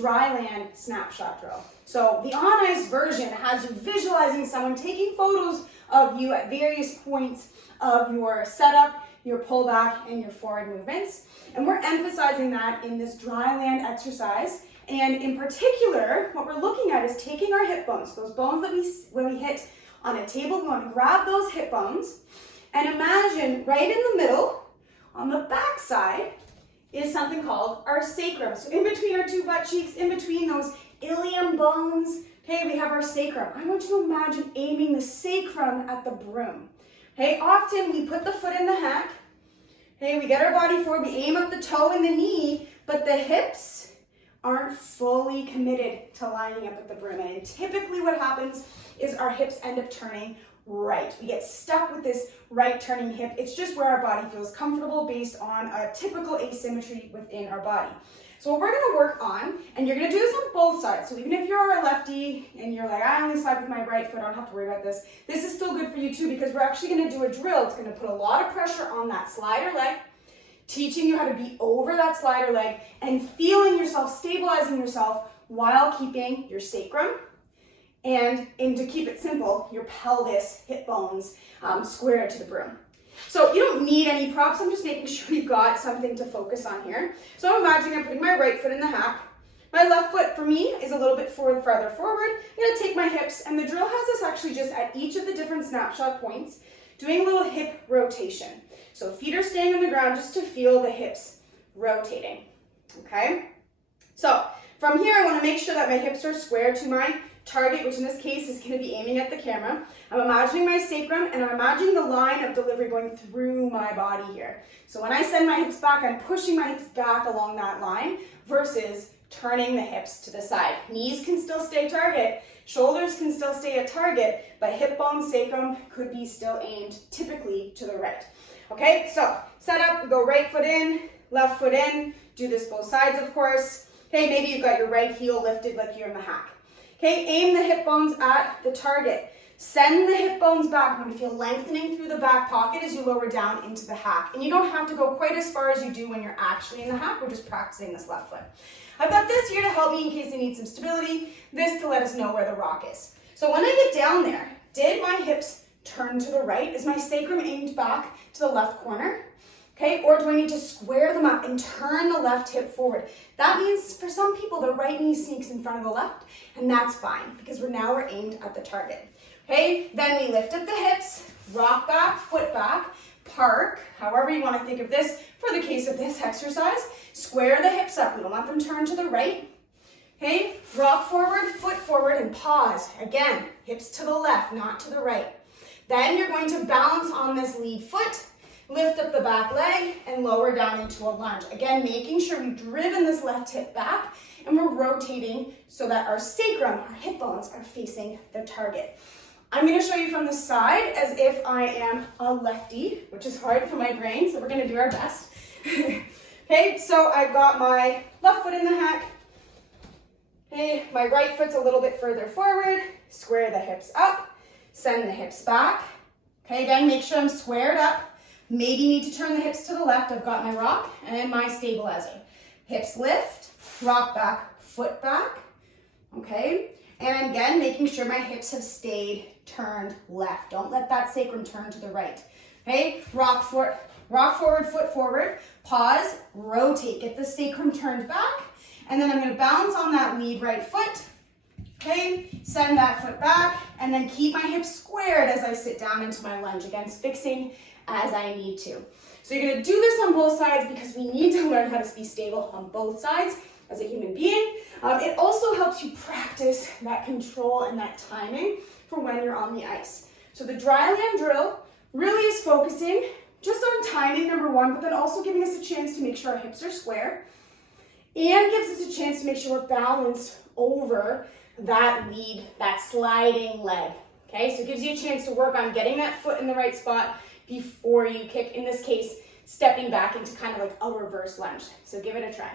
Dryland snapshot drill. So the on ice version has you visualizing someone taking photos of you at various points of your setup, your pullback, and your forward movements. And we're emphasizing that in this Dryland exercise. And in particular, what we're looking at is taking our hip bones, those bones that when we hit on a table, we want to grab those hip bones and imagine right in the middle, on the back side, is something called our sacrum. So in between our two butt cheeks, in between those ilium bones, okay, we have our sacrum. I want you to imagine aiming the sacrum at the broom. Okay, often we put the foot in the hack. Okay, we get our body forward, we aim up the toe and the knee, but the hips aren't fully committed to lining up at the broom. And typically what happens is our hips end up turning right. We get stuck with this right turning hip. It's just where our body feels comfortable based on a typical asymmetry within our body. So what we're gonna work on, and you're gonna do this on both sides. So even if you're a lefty and you're like, I only slide with my right foot, I don't have to worry about this. This is still good for you too, because we're actually gonna do a drill. It's gonna put a lot of pressure on that slider leg, teaching you how to be over that slider leg and feeling yourself, stabilizing yourself while keeping your sacrum and to keep it simple, your pelvis, hip bones square to the broom. So you don't need any props. I'm just making sure you've got something to focus on here. So I'm imagining I'm putting my right foot in the hack. My left foot for me is a little bit farther forward. I'm gonna take my hips, and the drill has us actually just at each of the different snapshot points doing a little hip rotation. So feet are staying on the ground just to feel the hips rotating, okay? So from here, I wanna make sure that my hips are square to my target, which in this case is gonna be aiming at the camera. I'm imagining my sacrum, and I'm imagining the line of delivery going through my body here. So when I send my hips back, I'm pushing my hips back along that line versus turning the hips to the side. Knees can still stay target, shoulders can still stay at target, but hip bone, sacrum could be still aimed typically to the right. Okay, so set up, we go right foot in, left foot in, do this both sides, of course. Okay, maybe you've got your right heel lifted like you're in the hack. Okay, aim the hip bones at the target. Send the hip bones back. You're going to feel lengthening through the back pocket as you lower down into the hack. And you don't have to go quite as far as you do when you're actually in the hack. We're just practicing this left foot. I've got this here to help me in case I need some stability, this to let us know where the rock is. So when I get down there, did my hips turn to the right? Is my sacrum aimed back to the left corner? Okay, or do I need to square them up and turn the left hip forward? That means for some people, the right knee sneaks in front of the left, and that's fine because we're aimed at the target. Okay, then we lift up the hips, rock back, foot back, park, however you want to think of this for the case of this exercise. Square the hips up, we don't want them turned to the right. Okay, rock forward, and pause. Again, hips to the left, not to the right. Then you're going to balance on this lead foot, lift up the back leg, and lower down into a lunge. Again, making sure we've driven this left hip back, and we're rotating so that our sacrum, our hip bones, are facing the target. I'm gonna show you from the side as if I am a lefty, which is hard for my brain, so we're gonna do our best. Okay, so I've got my left foot in the hack. Okay, my right foot's a little bit further forward, square the hips up, send the hips back. Okay, again, make sure I'm squared up. Maybe need to turn the hips to the left. I've got my rock and my stabilizer. Hips lift, rock back, foot back, okay? And again, making sure my hips have stayed turned left. Don't let that sacrum turn to the right, okay? Rock forward, foot forward, pause, rotate, get the sacrum turned back, and then I'm gonna balance on that lead right foot, okay? Send that foot back, and then keep my hips squared as I sit down into my lunge. Again, fixing as I need to. So you're gonna do this on both sides because we need to learn how to be stable on both sides as a human being. It also helps you practice that control and that timing for when you're on the ice. So the Dryland drill really is focusing just on timing, number one, but then also giving us a chance to make sure our hips are square and gives us a chance to make sure we're balanced over that lead, that sliding leg. Okay, so it gives you a chance to work on getting that foot in the right spot before you kick, in this case, stepping back into kind of like a reverse lunge. So give it a try.